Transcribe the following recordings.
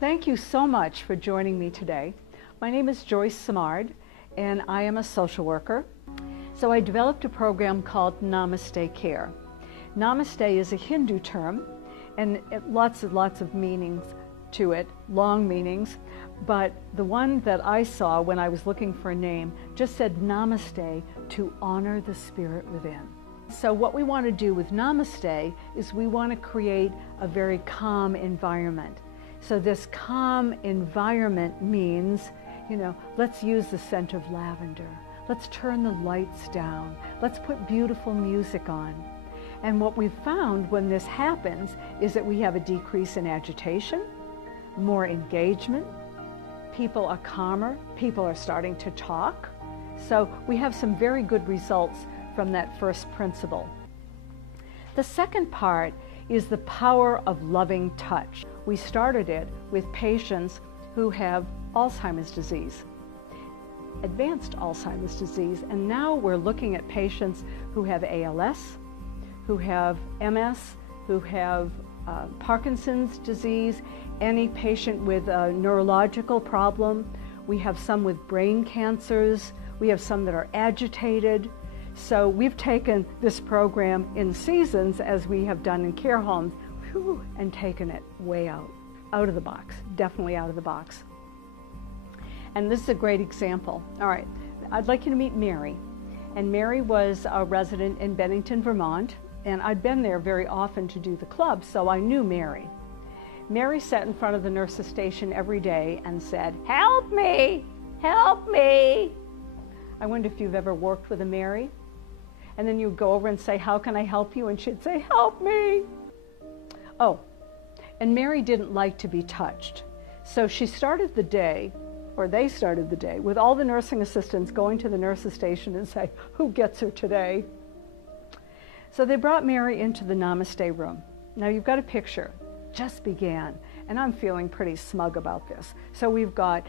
Thank you so much for joining me today. My name is Joyce Samard, and I am a social worker. So I developed a program called Namaste Care. Namaste is a Hindu term, and lots of meanings to it, long meanings, but the one that I saw when I was looking for a name just said Namaste, to honor the spirit within. So what we want to do with Namaste is we want to create a very calm environment. So this calm environment means, let's use the scent of lavender. Let's turn the lights down. Let's put beautiful music on. And what we've found when this happens is that we have a decrease in agitation, more engagement, people are calmer, people are starting to talk. So we have some very good results from that first principle. The second part is the power of loving touch. We started it with patients who have Alzheimer's disease, advanced Alzheimer's disease, and now we're looking at patients who have ALS, who have MS, who have Parkinson's disease, any patient with a neurological problem. We have some with brain cancers. We have some that are agitated. So we've taken this program in seasons, as we have done in care homes, and taken it way out of the box, definitely out of the box. And this is a great example. All right, I'd like you to meet Mary. And Mary was a resident in Bennington, Vermont, and I'd been there very often to do the club, so I knew Mary. Mary sat in front of the nurse's station every day and said, "Help me, help me." I wonder if you've ever worked with a Mary. And then you'd go over and say, "How can I help you?" And she'd say, "Help me." Oh, and Mary didn't like to be touched. So she started the day, or they started the day, with all the nursing assistants going to the nurse's station and say, "Who gets her today?" So they brought Mary into the Namaste room. Now you've got a picture, just began, and I'm feeling pretty smug about this. So we've got,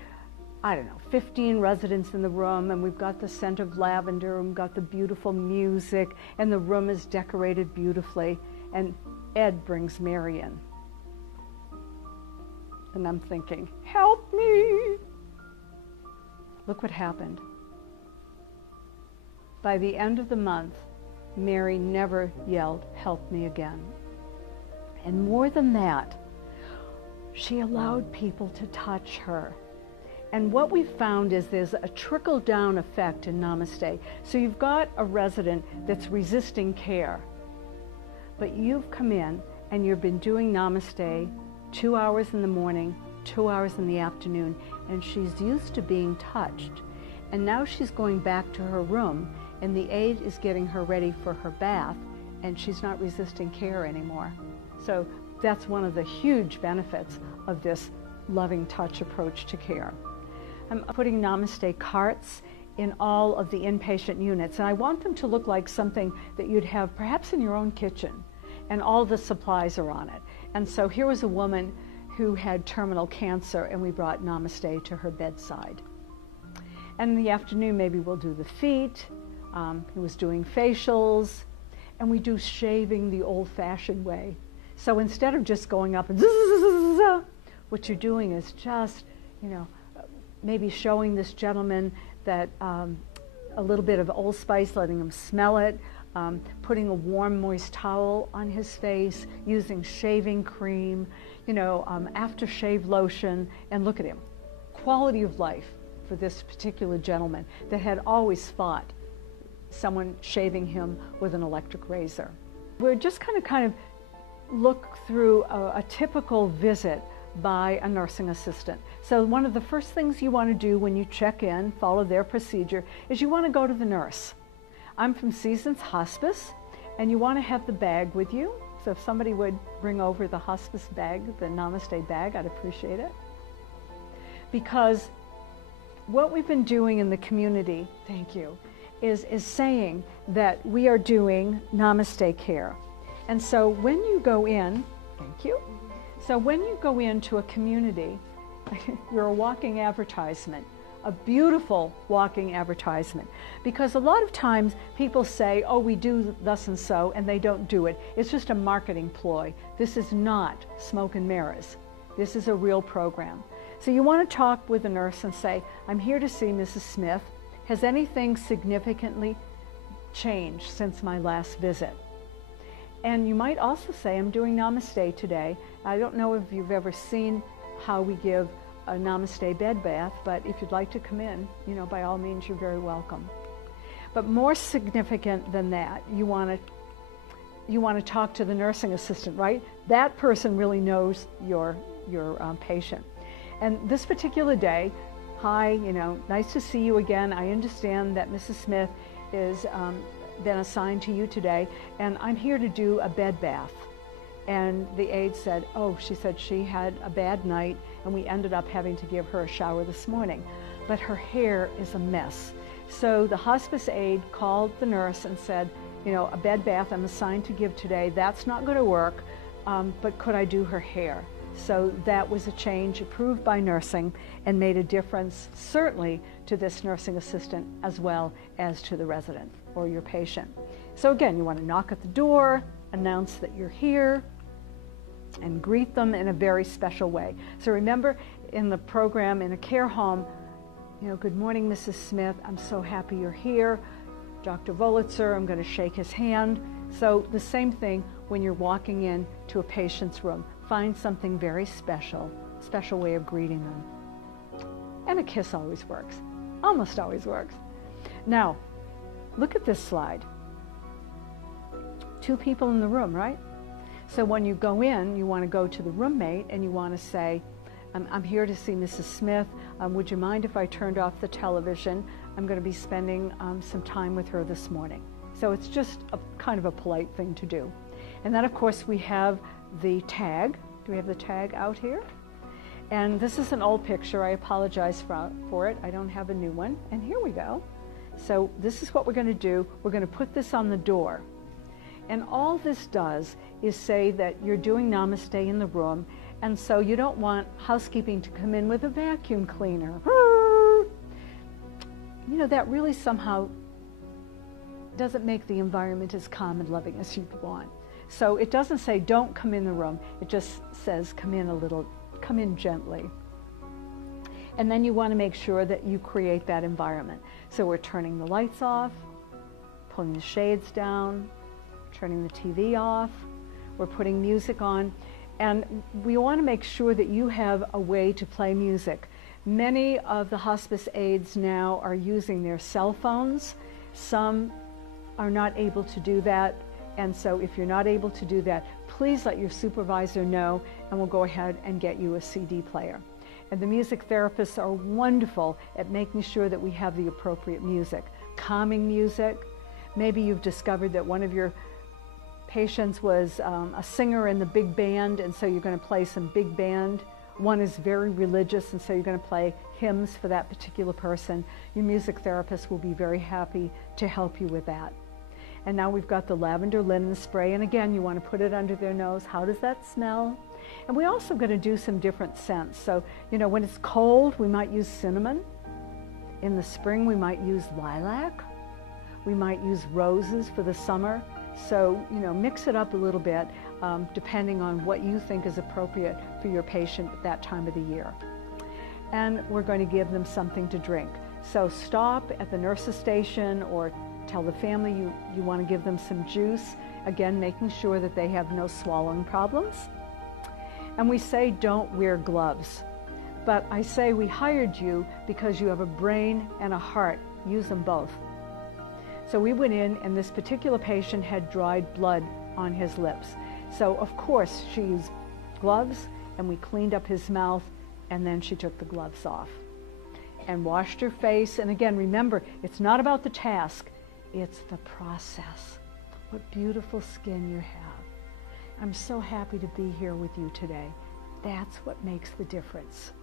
15 residents in the room, and we've got the scent of lavender, and we've got the beautiful music, and the room is decorated beautifully, and Ed brings Mary in. And I'm thinking, help me. Look what happened. By the end of the month, Mary never yelled, "Help me" again. And more than that, she allowed people to touch her. And what we found is there's a trickle-down effect in Namaste. So you've got a resident that's resisting care, but you've come in and you've been doing Namaste 2 hours in the morning, 2 hours in the afternoon, and she's used to being touched. And now she's going back to her room, and the aide is getting her ready for her bath, and she's not resisting care anymore. So that's one of the huge benefits of this loving touch approach to care. I'm putting Namaste carts in all of the inpatient units, and I want them to look like something that you'd have perhaps in your own kitchen, and all the supplies are on it. And so here was a woman who had terminal cancer, and we brought Namaste to her bedside. And in the afternoon, maybe we'll do the feet. He was doing facials, and we do shaving the old-fashioned way. So instead of just going up and zzz, what you're doing is just, maybe showing this gentleman that a little bit of Old Spice, letting him smell it, putting a warm, moist towel on his face, using shaving cream, aftershave lotion, and look at him. Quality of life for this particular gentleman that had always fought someone shaving him with an electric razor. We're just kind of look through a typical visit by a nursing assistant. So one of the first things you want to do when you check in, follow their procedure, is you want to go to the nurse. I'm from Seasons Hospice, and you want to have the bag with you. So if somebody would bring over the hospice bag, the Namaste bag, I'd appreciate it. Because what we've been doing in the community, thank you, is saying that we are doing Namaste care. And so when you go in, thank you. So when you go into a community, you're a walking advertisement, a beautiful walking advertisement. Because a lot of times people say, oh, we do thus and so, and they don't do it. It's just a marketing ploy. This is not smoke and mirrors. This is a real program. So you want to talk with the nurse and say, I'm here to see Mrs. Smith. Has anything significantly changed since my last visit? And you might also say, I'm doing Namaste today. I don't know if you've ever seen how we give a Namaste bed bath, but if you'd like to come in, by all means, you're very welcome. But more significant than that, you want to talk to the nursing assistant, right? That person really knows your patient. And this particular day, hi, nice to see you again. I understand that Mrs. Smith is been assigned to you today, and I'm here to do a bed bath. And the aide said, she said she had a bad night, and we ended up having to give her a shower this morning. But her hair is a mess. So the hospice aide called the nurse and said, a bed bath I'm assigned to give today, that's not going to work, but could I do her hair? So that was a change approved by nursing and made a difference, certainly to this nursing assistant as well as to the resident or your patient. So again, you want to knock at the door, announce that you're here, and greet them in a very special way. So remember, in the program in a care home, good morning, Mrs. Smith. I'm so happy you're here. Dr. Volitzer, I'm going to shake his hand. So the same thing when you're walking in to a patient's room. Find something very special way of greeting them. And a kiss always works, almost always works. Now, look at this slide. 2 people in the room, right? So when you go in, you want to go to the roommate and you want to say, I'm here to see Mrs. Smith. Would you mind if I turned off the television? I'm going to be spending some time with her this morning. So it's just a kind of a polite thing to do. And then, of course, we have the tag. Do we have the tag out here? And this is an old picture. I apologize for it. I don't have a new one. And here we go. So this is what we're going to do. We're going to put this on the door. And all this does is say that you're doing Namaste in the room, and so you don't want housekeeping to come in with a vacuum cleaner. That really somehow doesn't make the environment as calm and loving as you want. So it doesn't say don't come in the room. It just says come in gently. And then you want to make sure that you create that environment. So we're turning the lights off, pulling the shades down, turning the TV off, we're putting music on, and we want to make sure that you have a way to play music. Many of the hospice aides now are using their cell phones. Some are not able to do that, and so if you're not able to do that, please let your supervisor know, and we'll go ahead and get you a CD player. And the music therapists are wonderful at making sure that we have the appropriate music. Calming music. Maybe you've discovered that one of your patients was a singer in the big band, and so you're going to play some big band. One is very religious, and so you're going to play hymns for that particular person. Your music therapist will be very happy to help you with that. And now we've got the lavender linen spray, and again, you want to put it under their nose. How does that smell? And we're also going to do some different scents. So, when it's cold, we might use cinnamon. In the spring, we might use lilac. We might use roses for the summer. So, mix it up a little bit depending on what you think is appropriate for your patient at that time of the year. And we're going to give them something to drink. So stop at the nurse's station or tell the family you want to give them some juice. Again, making sure that they have no swallowing problems. And we say don't wear gloves. But I say we hired you because you have a brain and a heart. Use them both. So we went in, and this particular patient had dried blood on his lips. So of course she used gloves, and we cleaned up his mouth, and then she took the gloves off and washed her face. And again, remember, it's not about the task, it's the process. What beautiful skin you have. I'm so happy to be here with you today. That's what makes the difference.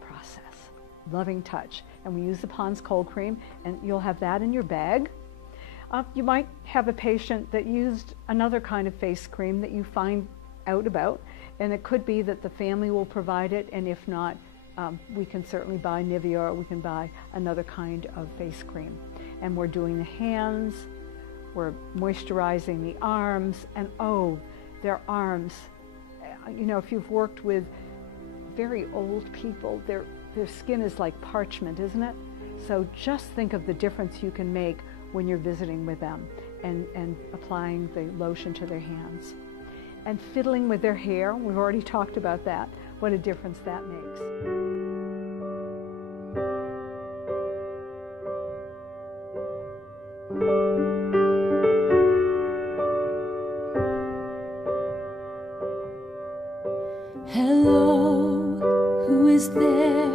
Process. Loving touch. And we use the Pond's cold cream, and you'll have that in your bag. You might have a patient that used another kind of face cream that you find out about, and it could be that the family will provide it, and if not, we can certainly buy Nivea, or we can buy another kind of face cream. And we're doing the hands, we're moisturizing the arms, and oh, their arms. you know, if you've worked with very old people, their skin is like parchment, isn't it? So just think of the difference you can make when you're visiting with them and applying the lotion to their hands. And fiddling with their hair, we've already talked about that, what a difference that makes. Hello, who is there?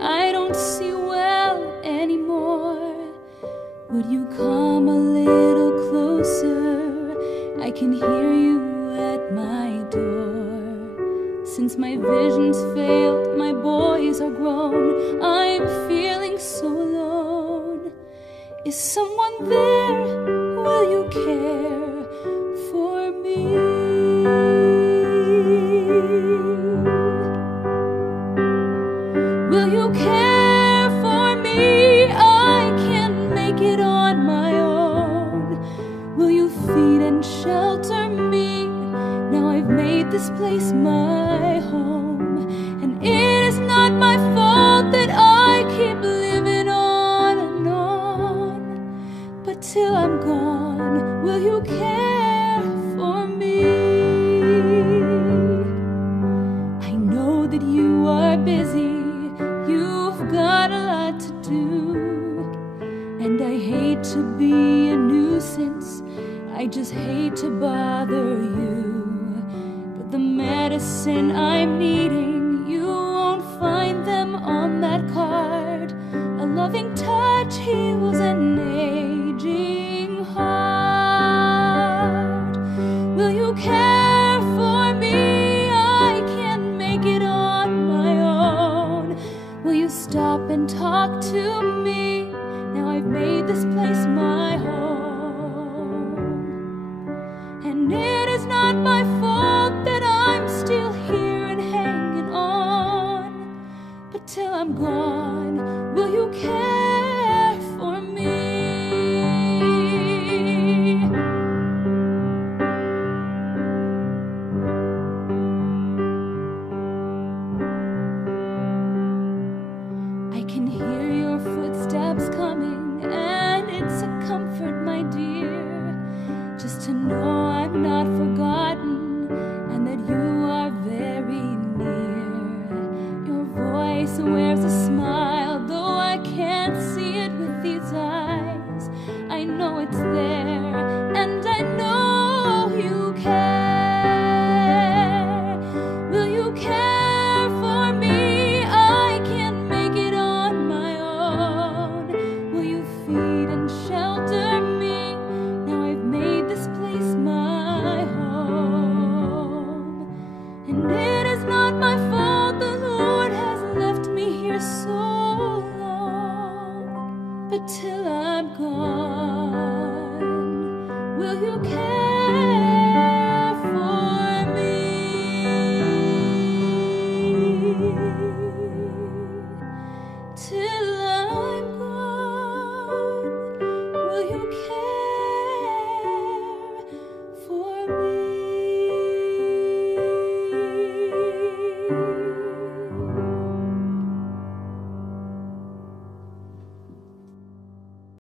I don't see well anymore. Would you come a little closer? I can hear you at my door. Since my vision's failed, my boys are grown, I'm feeling so alone. Is someone there? Will you care for me? Will you care for me? I can't make it on my own. Will you feed and shelter me? Now I've made this place my home. And it is not my fault that I keep living on and on. But till I'm gone, will you care for me? I know that you are busy, you've got a lot to do, and I hate to be a nuisance, I just hate to bother you. But the medicine I'm needing, you won't find them on that card. A loving touch heals an aging heart. Will you care for me? I can't make it on my own. Will you stop and talk to me? Now I've made this place my home. And it is not my fault that I'm still here and hanging on. But till I'm gone, will you care for me? I can hear your footsteps coming, and it's a comfort, my dear, just to know I'm not forgotten and that you are very near. Your voice wears a smile, though I can't see it with these eyes. I know it's there, and I know you care. Will you care for me? I can't make it on my own. Will you feed and shelter me? Now I've made this place my home. And it is not my fault the Lord has left me here so long. But till I'm gone, will you care?